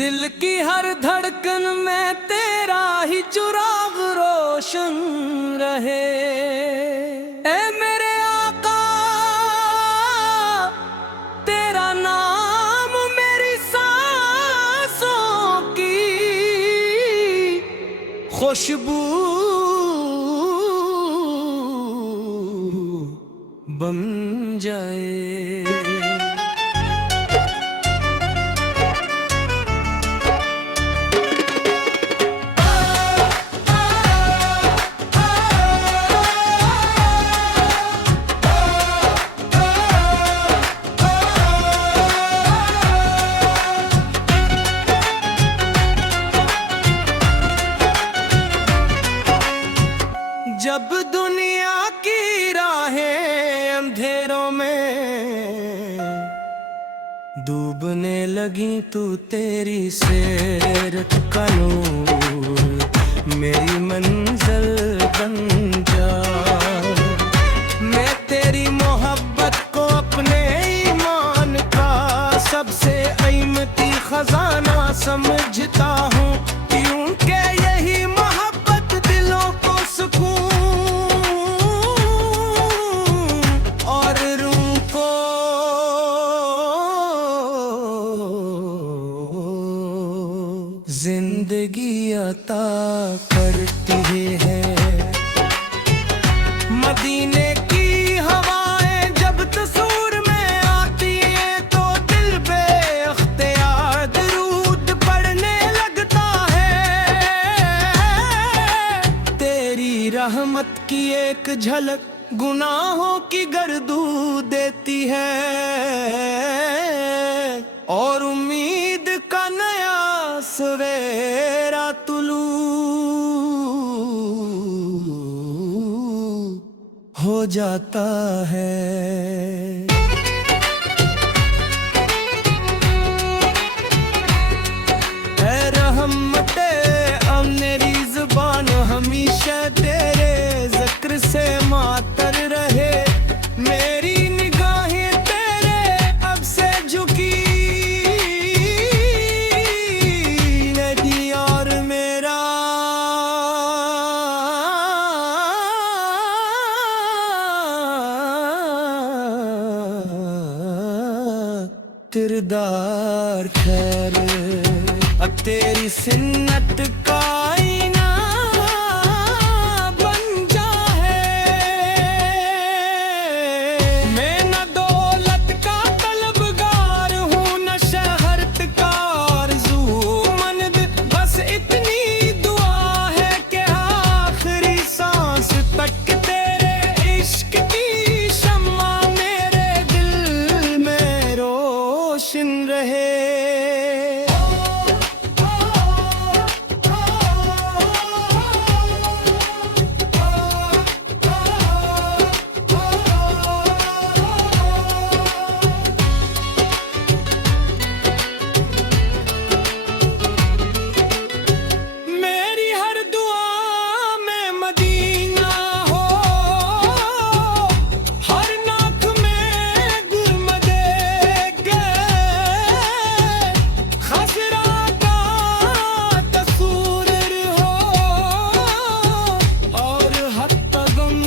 दिल की हर धड़कन में तेरा ही चिराग रोशन रहे। ए मेरे आका, तेरा नाम मेरी सांसों की खुशबू बन जाए। जब दुनिया की राहें अंधेरों में डूबने लगी, तू तेरी सीरत का नूर मेरी मंजिल बन जा। मैं तेरी मोहब्बत को अपने ईमान का सबसे कीमती खजाना समझता हूँ, क्योंकि यही मोहब्बत दिलों को सुकून और रूह को जिंदगी अता करती है। मदीने की हवाएं जब तसूर में आती हैं, तो दिल बेख्तियार दरूद पढ़ने लगता है। तेरी रहमत की एक झलक गुनाहों की गर्दू देती है, और उम्मीद का नया सवेरा तुलू हो जाता है। ऐ रहमते अब मेरी जुबान हमेशा तेरे जिक्र से मातर रहे। मेरी निगाहें तेरे अब से झुकी नहीं, और मेरा किरदार ठहरे। अब तेरी सुन्नत का आईना बन जा है। मैं न दौलत का तलबगार हूँ, न शहरत का आरज़ूमंद, बस इतनी दुआ है कि आखिरी सांस तक तेरे इश्क की शम्मा मेरे दिल में रोशन रहे। मेरी हर दुआ में मदीना हो, हर नाक में गुलमदे खसरा का तसूर हो, और हद गम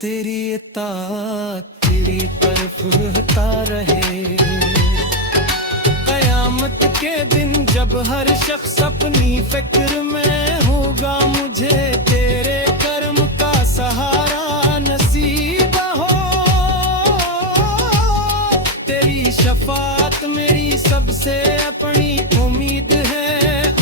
तेरी इताअत तेरी तरफ होता रहे। कयामत के दिन जब हर शख्स अपनी फिक्र में होगा, मुझे तेरे कर्म का सहारा नसीब हो। तेरी शफाअत मेरी सबसे अपनी उम्मीद है,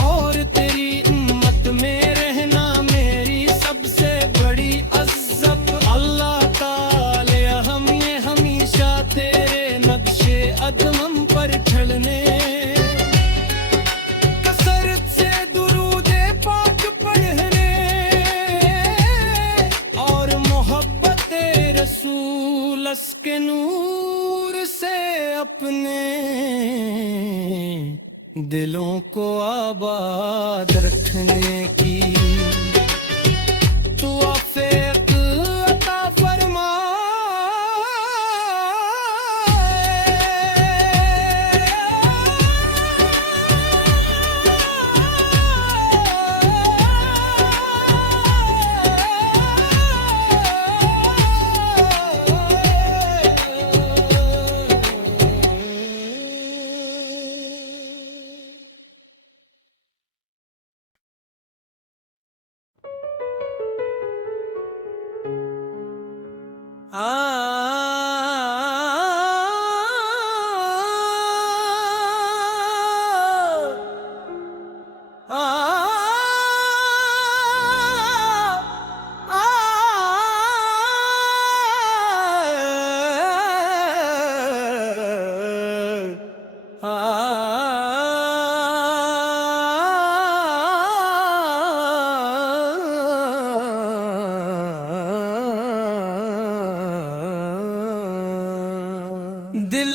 और तेरी उम्मत में रहना मेरी सबसे बड़ी अज़्ज़त। अल्लाह ताला हम ये हमेशा तेरे नक्शे अदम पर चलने, कसरत से दुरूदे पाक पढ़ने, और मोहब्बते रसूल के नूर से अपने दिलों को आबाद रखने की दुआ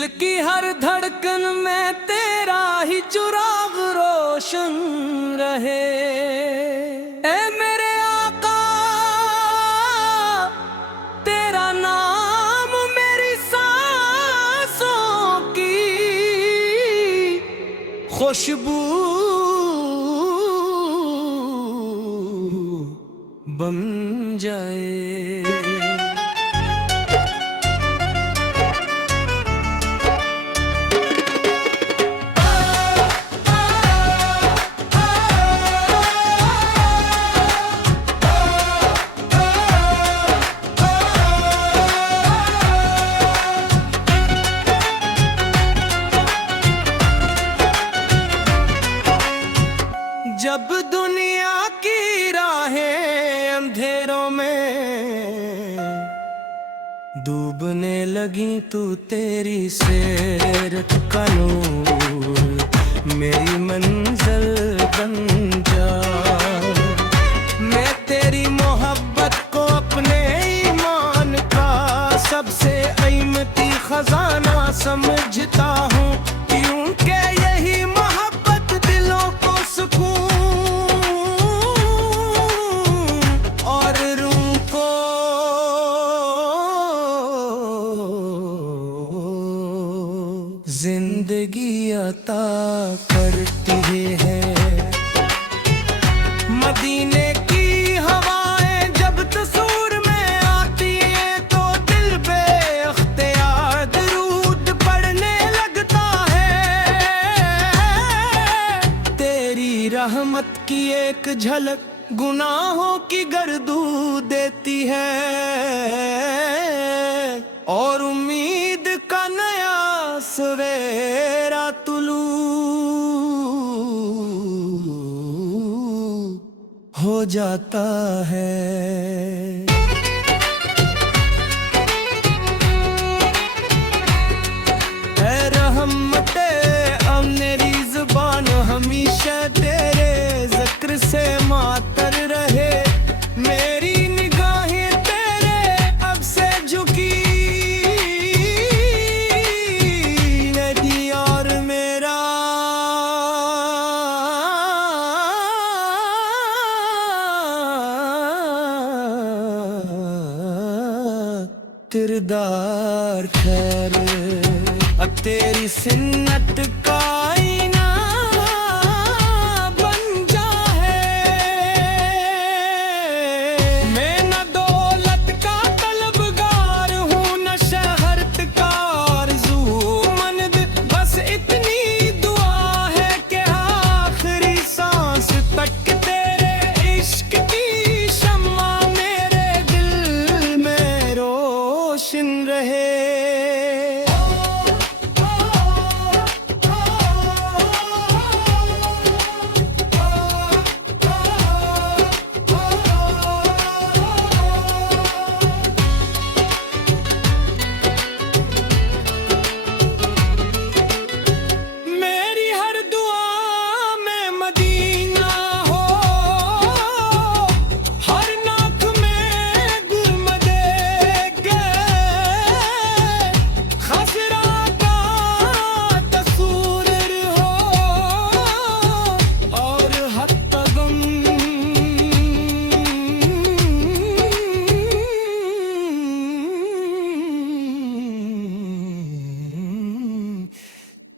दिल की हर धड़कन में तेरा ही चिराग रोशन रहे। ए मेरे आका, तेरा नाम मेरी सांसों की खुशबू बन जाए। जब दुनिया की राहें अंधेरों में डूबने लगी, तू तेरी सीरत का नूर मेरी मंजिल बन जा। मैं तेरी मोहब्बत को अपने ईमान का सबसे कीमती खजाना समझता हूँ, क्योंकि यही मोहब्बत दिलों को सुकून और रूह को जिंदगी अता करती है। मदीने की हवाएं जब तसूर में आती हैं, तो दिल बेख्तियार दरूद पढ़ने लगता है। तेरी रहमत की एक झलक गुनाहों की गर्दू देती है, और उम्मीद का नया सवेरा तुलू हो जाता है। ऐ रहमते अब मेरी जुबान हमेशा तेरे जिक्र से मातर रहे। मेरी निगाहें तेरे अब से झुकी नदी, और मेरा किरदार खैर अब तेरी सिन्नत का आईना बन जा है। मैं न दौलत का तलबगार हूँ, न शहरत का आरज़ूमंद, बस इतनी दुआ है कि आखिरी सांस तक तेरे इश्क की शम्मा मेरे दिल में रोशन रहे। मेरी हर दुआ में मदीना हो, हर नाक में गुलमदे गए खसरा का तसूर हो, और हत्ता गम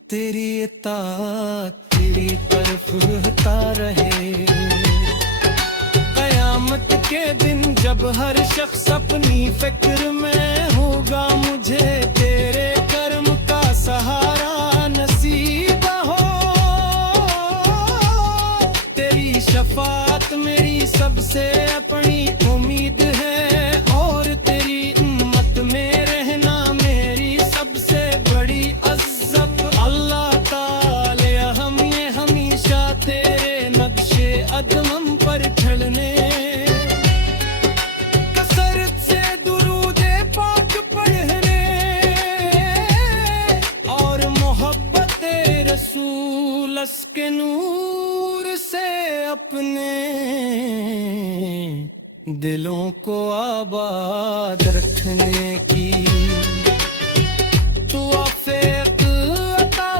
तेरी इताअत तेरी तरफ होता रहे। कयामत के दिन जब हर शख्स अपनी फिक्र में होगा, मुझे तेरे कर्म का सहारा नसीब हो। तेरी शफाअत मेरी सबसे अपनी उम्मीद है, और तेरी उम्मत में रहना मेरी सबसे बड़ी अज़्ज़त। अल्लाह ताले हमें हमेशा तेरे नक्शे कदम पर चलने, कसरत से दुरूदे पाक पढ़ने, और मोहब्बत रसूल के नूर से अपने दिलों को आबाद रखने की। तू आफियत अता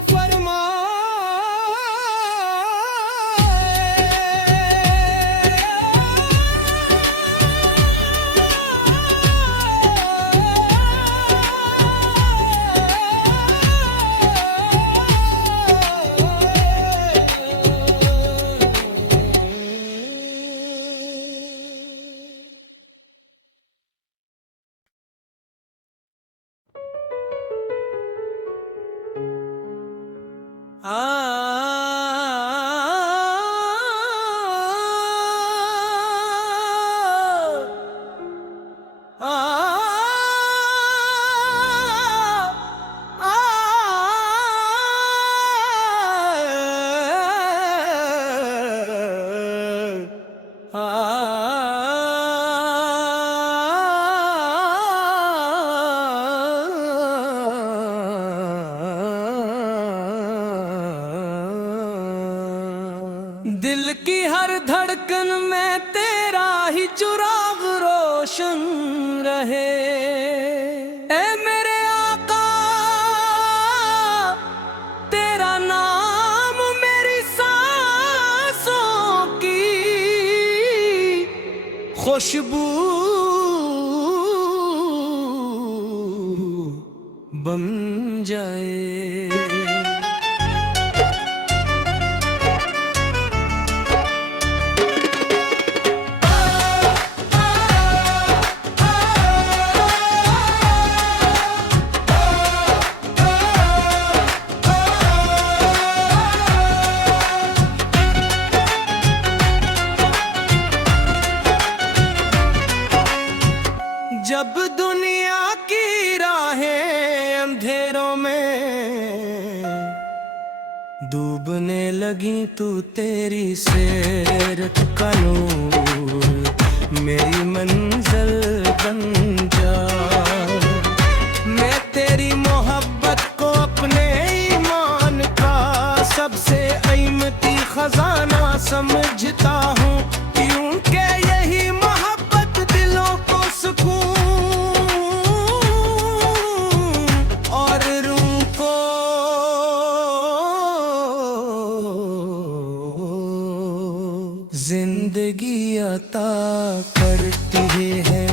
दिल की हर धड़कन में तेरा ही चिराग रोशन रहे। ए मेरे आका तेरा नाम मेरी सांसों की खुशबू बन जाए। जब दुनिया की राहें अंधेरों में डूबने लगी तू तेरी सीरत का नूर मेरी मंजिल बन जा। मैं तेरी मोहब्बत को अपने ईमान का सबसे कीमती खजाना समझता हूँ, क्योंकि यही मोहब्बत दिलों को सुकून और रूह को जिंदगी अता करती है।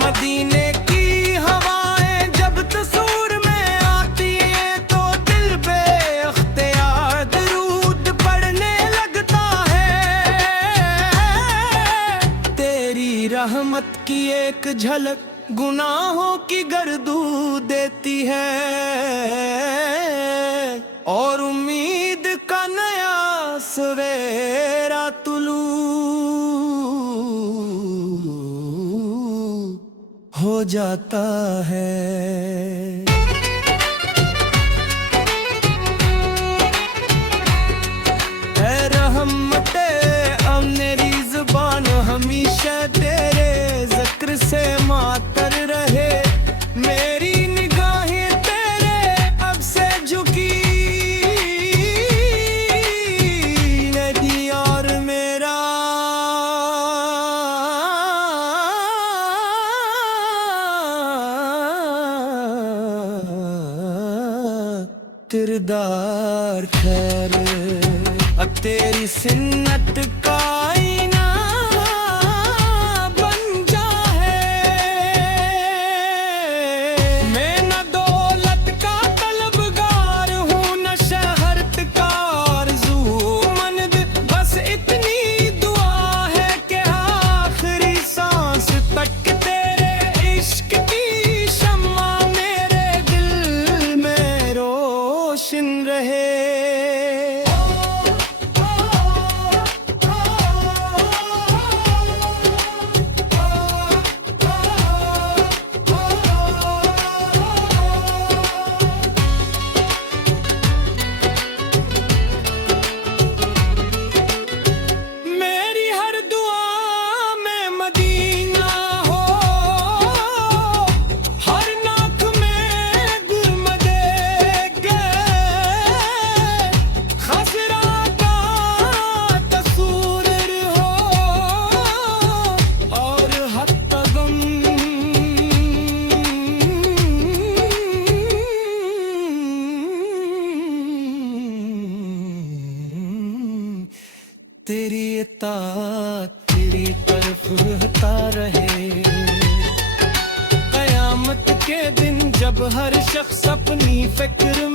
मदीने की हवाएं जब तसूर में आती हैं तो दिल बेख्तियार दरूद पढ़ने लगता है। तेरी रहमत की एक झलक गुनाहों की गर्दू देती है और उम्मीद का नया सवेरा तुलू हो जाता है। ऐ रहमते अब मेरी जुबान हमेशा तेरे जिक्र से मातर रहे। मेरी निगाहें तेरे अब से झुकी नदी और मेरा किरदार खैर अब तेरी सिन्नत का आईना बन जा है। मैं न दौलत का तलबगार हूँ न शहरत का आरज़ूमंद, बस इतनी दुआ है कि आखिरी सांस तक तेरे इश्क की शम्मा मेरे दिल में रोशन रहे। मेरी हर दुआ में मदीना हो, हर नाक में गुलमदे गे तेरी इताअत तेरी तरफ होता रहे। कयामत के दिन जब हर शख्स अपनी फिक्र